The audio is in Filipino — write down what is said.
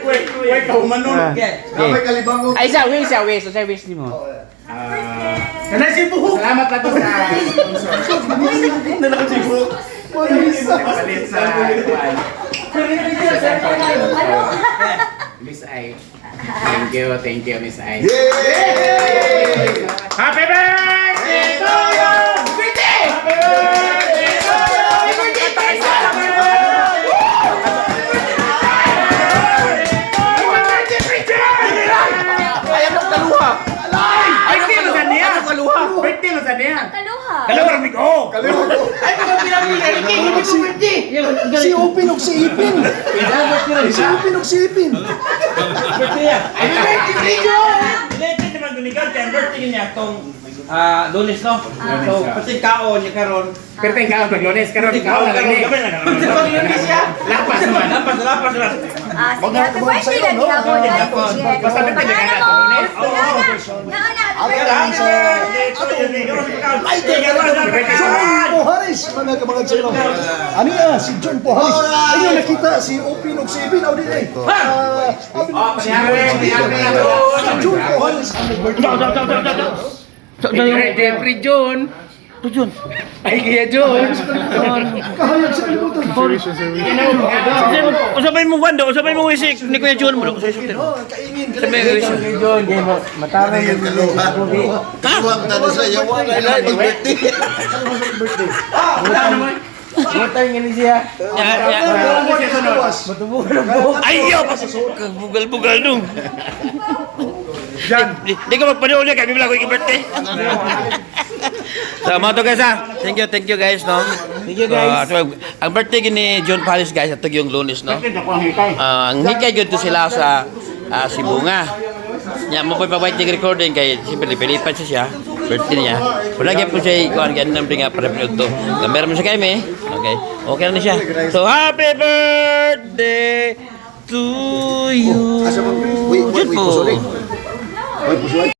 Wait, kaumanon. Kapay kalibang mo. Ay, sa wish. Sa wish ni mo. Kanay si buhok. Salamat na to sa sponsor. Nalakot si buhok. Palit sa kuwan. Miss Ai. Thank you, Miss Ai. Yay! Happy birthday to you! Happy birthday to you! Ay, ano kaluha? Ay, ano kaluha? Ano kaluha? Birthday mo sa niya. Kaluha. Kalawar ni ko. Ay, mga pinamigay. Hindi mo birthday. Si Upin o si Ipin. Si Upin o si Ipin. Ay, birthday ko! Related naman gunigaw, kaya birthday niya itong Lunes, no? So, kasi kaon niya karon. Pero tayong kaon pag lunes. Karoon, kaon na lang ni. Lapas naman. Lapas. Sige, happy birthday lagi ako. Basta birthday ka na sa lunes. Ay, teka lang. John Poharis, mga chino. Ano yan? Si John Poharis. Ayun, nakita si Upin o si Ipin. Ako din eh. Si John Poharis. Jeffrey John. Ay, kaya John. Kahayag sa kalimutan. Usapay mo wando, usapay mo wisik ni Kuya John mo. Kaingin. John, matara yung Kasuwag na sa iyo. Butang nga siya. Ayaw! Bugal-bugal nung. Di ka magpanood niya, kami wala ko yung birthday. So, mga to guys ha. Thank you guys, no? Thank you, guys. Ang birthday ni John Paris guys, ito yung Lunes, no? Ang hikay yun to sila sa Sibunga. Ya, mo pa white recording kay siyempre pilipan siya. Birthday niya. Wala gyud po siya kuan ganun nga para pinto. Gambar mo siya kay me. Okay. Okay na siya. So happy birthday to you. Asa mo? Wait, Jud po. Wait,